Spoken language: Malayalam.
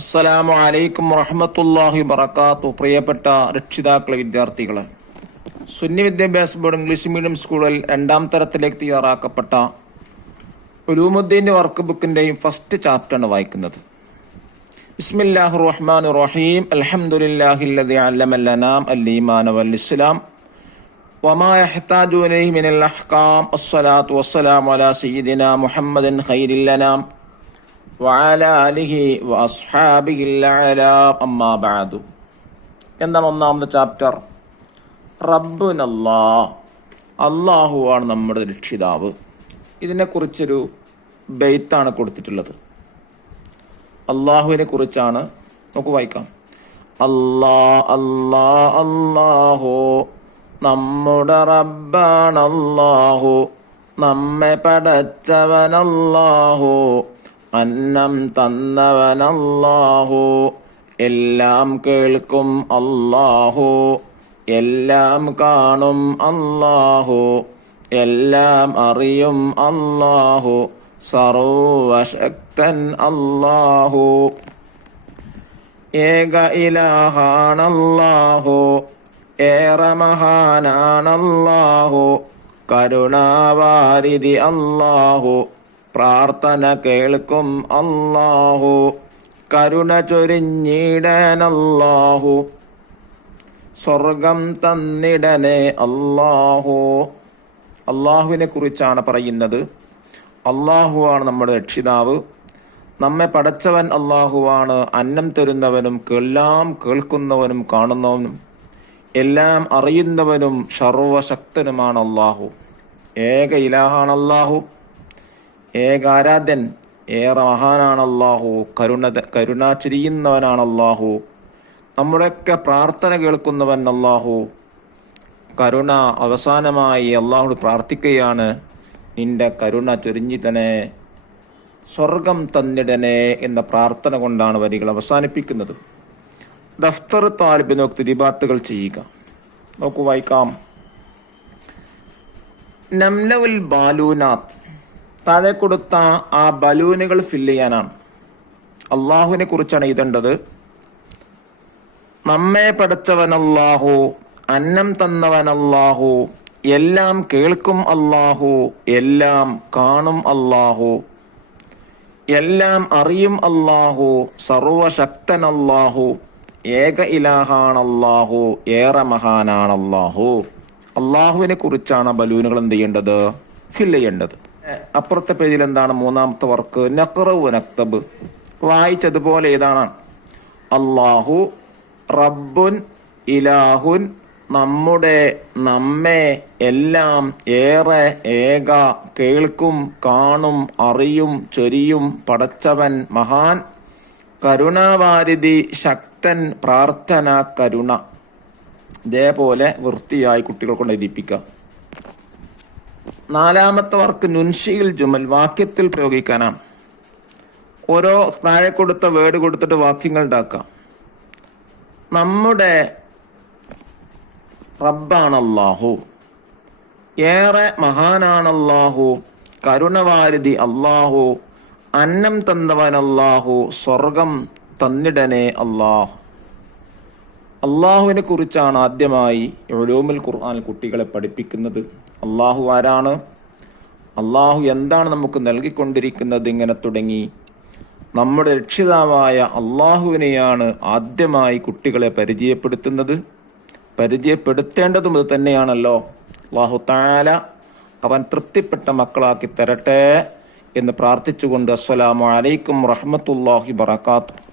അസ്സലാമു അലൈക്കും വറഹ്മത്തുള്ളാഹി വബറകാതുഹു. പ്രിയപ്പെട്ട രക്ഷിതാക്കളെ, വിദ്യാർത്ഥികളെ, സുന്നി വിദ്യാഭ്യാസ ബോർഡ് ഇംഗ്ലീഷ് മീഡിയം സ്കൂളിൽ 2ാം തരത്തിലേക്ക് തയ്യാറാക്കപ്പെട്ട ഉലൂമുദ്ദീൻ്റെ വർക്ക് ബുക്കിൻ്റെയും ഫസ്റ്റ് ചാപ്റ്ററാണ് വായിക്കുന്നത്. ബിസ്മില്ലാഹിർ റഹ്മാനിർ റഹീം. അൽഹംദുലില്ലാഹില്ലദി അല്ലമൽ അനാം അൽ-ഈമാന വൽ ഇസ്ലാം വമാ യഹ്താജു ഇലൈഹി മിനൽ അഹ്കാം. അസ്സലാത്തു വസ്സലാമു അലാ സയ്യിദിനാ മുഹമ്മദിൻ ഖൈരിൽ അനാം വഅലാ ആലിഹി വഅസ്ഹാബിഹിൽ അഅലാം. അമ്മാ ബഅദു. എന്താണ് ഒന്നാമത്തെ ചാപ്റ്റർ? റബ്ബുനല്ലാഹ്, അള്ളാഹുവാണ് നമ്മുടെ രക്ഷിതാവ്. ഇതിനെക്കുറിച്ചൊരു ബെയ്ത്താണ് കൊടുത്തിട്ടുള്ളത്. അള്ളാഹുവിനെ കുറിച്ചാണ്. നമുക്ക് വായിക്കാം. അല്ലാഹു നമ്മുടെ റബ്ബാണല്ലാഹു, നമ്മെ പടച്ചവനല്ലാഹു, അന്നം തന്നവനല്ലാഹു, എല്ലാം കേൾക്കും അല്ലാഹു, എല്ലാം കാണും അല്ലാഹു, എല്ലാം അറിയും അല്ലാഹു, സർവശക്തൻ അല്ലാഹു. ഏക ഇലാഹാണല്ലാഹു, ഏറെ മഹാനാണല്ലാഹു, കരുണാവാരിധി അല്ലാഹു, പ്രാർത്ഥന കേൾക്കും അല്ലാഹു, കരുണ ചൊരിഞ്ഞിടനല്ലാഹു, സ്വർഗം തന്നിടനെ അല്ലാഹു. അള്ളാഹുവിനെ കുറിച്ചാണ് പറയുന്നത്. അള്ളാഹുവാണ് നമ്മുടെ രക്ഷിതാവ്. നമ്മെ പടച്ചവൻ അള്ളാഹുവാണ്. അന്നം തരുന്നവനും എല്ലാം കേൾക്കുന്നവനും കാണുന്നവനും എല്ലാം അറിയുന്നവനും സർവശക്തനുമാണ് അള്ളാഹു. ഏക ഇലാഹാണ് അള്ളാഹു, ഏക ആരാധ്യൻ, ഏറെ മഹാനാണ് അള്ളാഹു, കരുണ ചൊരിയുന്നവനാണ് അള്ളാഹു, നമ്മുടെയൊക്കെ പ്രാർത്ഥന കേൾക്കുന്നവൻ അള്ളാഹു. കരുണ അവസാനമായി അള്ളാഹുട് പ്രാർത്ഥിക്കുകയാണ്, നിന്റെ കരുണ ചൊരിഞ്ഞിടനെ, സ്വർഗം തന്നിടനെ എന്ന പ്രാർത്ഥന കൊണ്ടാണ് വരികൾ അവസാനിപ്പിക്കുന്നത്. ദഫ്തർ താലിബിനൊക്കെ തിരിബാത്തുകൾ ചെയ്യുക. നോക്കൂ, വായിക്കാം. നംലഉൽ ബാലൂനാത്ത്, താഴെ കൊടുത്ത ആ ബലൂനുകൾ ഫില്ല് ചെയ്യാനാണ്. അള്ളാഹുവിനെ കുറിച്ചാണ് എഴുതേണ്ടത്. നമ്മെ പടച്ചവനല്ലാഹു, അന്നം തന്നവനല്ലാഹു, എല്ലാം കേൾക്കും അല്ലാഹു, എല്ലാം കാണും അല്ലാഹു, എല്ലാം അറിയും അല്ലാഹു, സർവശക്തൻ അല്ലാഹു, ഏക ഇലാഹാണല്ലാഹു, ഏറെ മഹാനാണല്ലാഹു. അള്ളാഹുവിനെ കുറിച്ചാണ് ബലൂനുകൾ എന്ത് ചെയ്യേണ്ടത്? ഫില്ല് ചെയ്യേണ്ടത്. അപ്പുറത്തെ പേജിൽ എന്താണ് മൂന്നാമത്തെ വർക്ക്? നഖ്റഉ നക്തബ്. വായിച്ചതുപോലെ ഏതാണ്? അല്ലാഹു റബ്ബുൻ ഇലാഹുൻ, നമ്മുടെ, നമ്മെ, എല്ലാം, ഏറെ, ഏക, കേൾക്കും, കാണും, അറിയും, ചൊരിയും, പടച്ചവൻ, മഹാൻ, കരുണാവാരിധി, ശക്തൻ, പ്രാർത്ഥന, കരുണ. ഇതേപോലെ വൃത്തിയായി കുട്ടികൾ കൊണ്ട് എഴുതിപ്പിക്കുക. നാലാമത്തെ വർക്ക് നുൻഷിയിൽ ജുമൽ, വാക്യത്തിൽ പ്രയോഗിക്കാനാണ്. ഓരോ താഴെ കൊടുത്ത വേർഡ് കൊടുത്തിട്ട് വാക്യങ്ങൾ ഉണ്ടാക്കാം. നമ്മുടെ റബ്ബാണല്ലാഹു, ഏറെ മഹാനാണല്ലാഹു, കരുണവാരിധി അല്ലാഹു, അന്നം തന്നവനല്ലാഹു, സ്വർഗം തന്നിടനെ അല്ലാഹ്. അള്ളാഹുവിനെ കുറിച്ചാണ് ആദ്യമായി ഉലൂമുൽ ഖുർആൻ കുട്ടികളെ പഠിപ്പിക്കുന്നത്. അള്ളാഹു ആരാണ്? അള്ളാഹു എന്താണ് നമുക്ക് നൽകിക്കൊണ്ടിരിക്കുന്നത്? ഇങ്ങനെ തുടങ്ങി നമ്മുടെ രക്ഷിതാവായ അള്ളാഹുവിനെയാണ് ആദ്യമായി കുട്ടികളെ പരിചയപ്പെടുത്തുന്നത്. പരിചയപ്പെടുത്തേണ്ടതും ഇത് തന്നെയാണല്ലോ. അല്ലാഹു തആല അവൻ തൃപ്തിപ്പെട്ട മക്കളാക്കി തരട്ടെ എന്ന് പ്രാർത്ഥിച്ചുകൊണ്ട് അസ്സലാമു അലൈക്കും വറഹ്മത്തുള്ളാഹി വബറകാതുഹു.